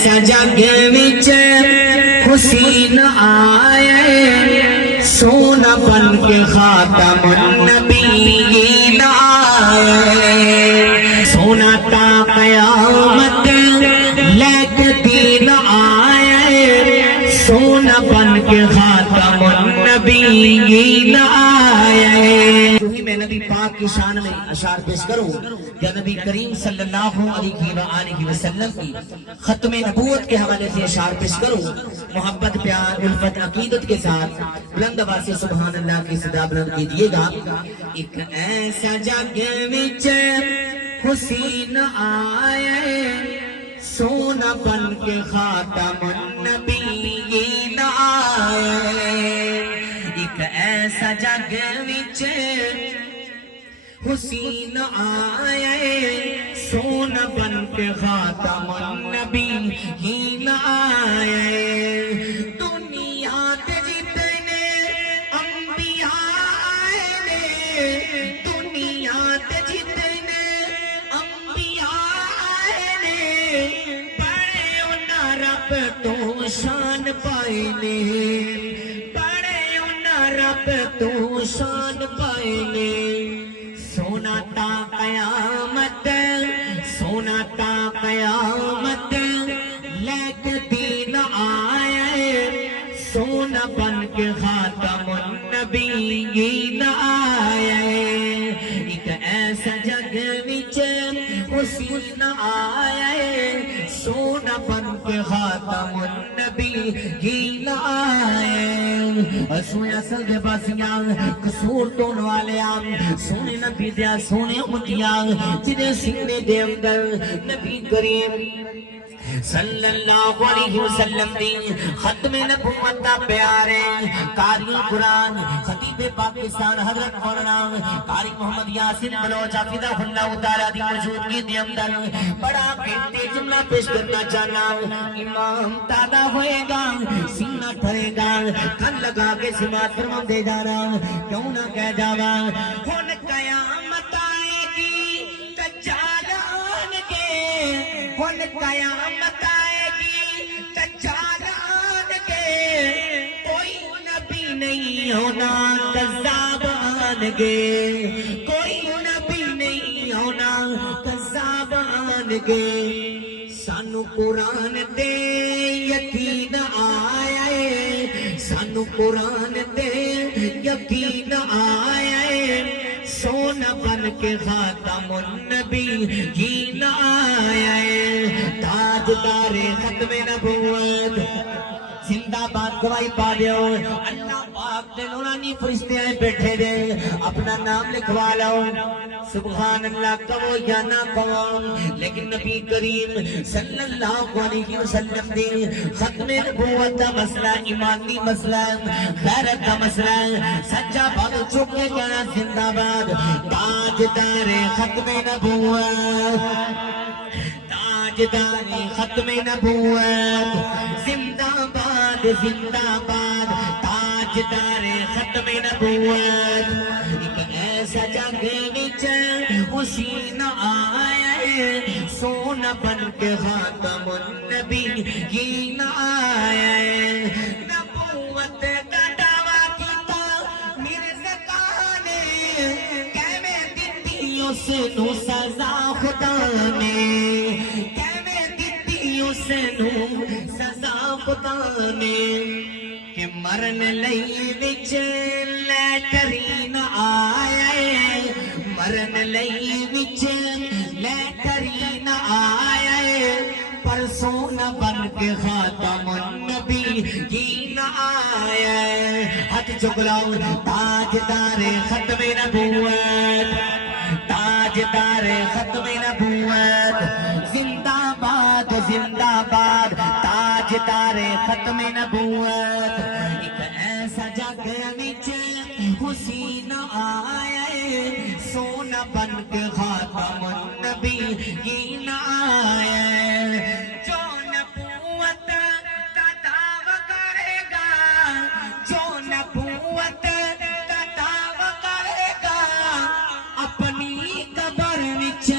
ایسا جگ وچ حسین آئے سونا بن کے خاتم النبیین آئے سونا تا قیامت لے کے دین آئے سونا بن کے خاتم النبیین آئے. میں نبی پاک کی شان میں اشعار پیش کروں یا نبی کریم صلی اللہ علیہ وآلہ وسلم کی ختم نبوت کے حوالے سے اشعار پیش کروں. محبت پیار الفت عقیدت کے ساتھ بلند آواز سے سبحان اللہ کی صدا بلند کیجیے گا. ایک ایسا جگ وچ حسین آئے سونا بن کے خاتم النبیین آئے. ایک ایسا جگ وچ حسین آئے سونا بن کے خاتم النبیین آئے. دنیا تے جتنے انبیاء آئے نے دنیا تے جتنے انبیاء آئے نے بڑے انہاں رب تو شان پائے نے بڑے انہاں رب تو شان پائے نے. سونا تا قیامت سونا تا قیامت لے کے دین آئے سونا بن کے خاتم النبیین آئے. ایک ایسا جگ وچ حسین آئے سونا بن کے خاتم النبیین آئے. سونے اصل دے باسیاں قصور تون والیاں سونے نبی دیا سونے امتیاں جنہیں سینے دے اندر نبی کریم صلی اللہ علیہ وسلم دی ختم نبوت دا پیارے قاری قرآن خطیب پاکستان حضرت مولانا قاری محمد یاسین بلوچ حفظہ اللہ تعالیٰ دی موجودگی دے اندر بڑا قیمتی جملہ پیش کرنا چاہنا. امام تازہ ہوئے گا سینہ ٹھرے گا کن لگا کے سماعت فرما دے جانا کیوں نہ کہہ جاوا ہن قیامت آئے گی دجال آن کے ہن قیامت آئے گی دجال آن کے کوئی نبی نہیں ہونا کذاب آن گے کوئی نبی نہیں ہونا کذاب آن گے. سانو قرآن تے یقین آیا سانو قرآن تے یقین آیا سونا بن کے خاتم النبیین آیا. تاجدار ختم نبوت زندہ باد گواہی پا دیو. اللہ پاک دے نورانی فرشتے آئے بیٹھے دے اپنا نام لکھوا لو سبحان اللہ کہو یا نہ کہو لیکن نبی کریم صلی اللہ علیہ وسلم دی ختم نبوت دا مسئلہ ایمانی مسئلہ غیرت دا مسئلہ سچا بات چکے جانا زندہ باد. تاجدار ختم نبوت تاجدار ختم نبوت زندہ باد زندہ باد تاجدار ختم نبوت. ایک ایسا جگ وچ حسین آئے سونا بن کے خاتم النبیین آئے. نبوت کا دعویٰ کیتا مرزا نے کیویں دتی اس نو سزا خدا نے کیویں دتی اس نو سزا خدا نے کہ مرن لئی وچ لیٹرین آئے مرن لئی وچ لیٹرین آئے پر سونا بن کے خاتم النبیین آئے. ہاتھ چکلاؤ تاجدار ختم نبوت تاجدار ختم نبوت زندہ باد تاجدار ختم نبوت. ایک ایسا جگ وچ حسین آئے سونا بن کے خاتم النبیین آئے. جو نبوت کا دعویٰ کرے گا جو نبوت کا دعویٰ کرے گا اپنی قبر وچ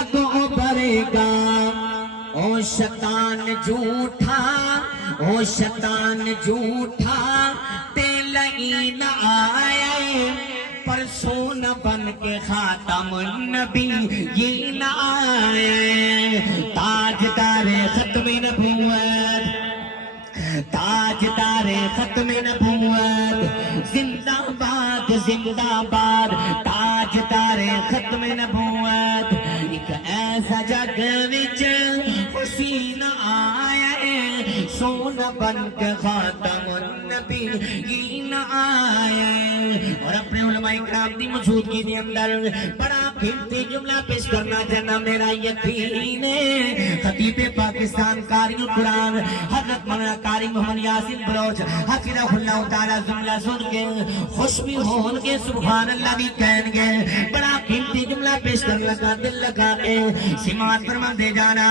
اگوں بھرے گا. او شیطان جھوٹا او شیطان جھوٹا تے لعین آئے پرسوں نہ بن کے خاتم النبیین آئے تاجدار ختم نبوت تاجدار ختم نبوت زندہ باد تاجدار ختم نبوت ایک ایسا جگ وچ حسین آیا سونا بن کے خاتم النبیین آیا اور اپنے علماء اکرام دی موجودگی کے اندر بڑا قیمتی جملہ پیش کرنا چاہنا میرا یقین ہے خطیب پاکستان قاری القرآن حضرت مولانا قاری محمد یاسین بلوچ حفظہ اللہ تعالی جملہ سن کے خوش بھی ہون کے سبحان اللہ بھی کہیں گے بڑا قیمتی جملہ پیش کرنے کا دل لگا کے سماعت فرما دے جانا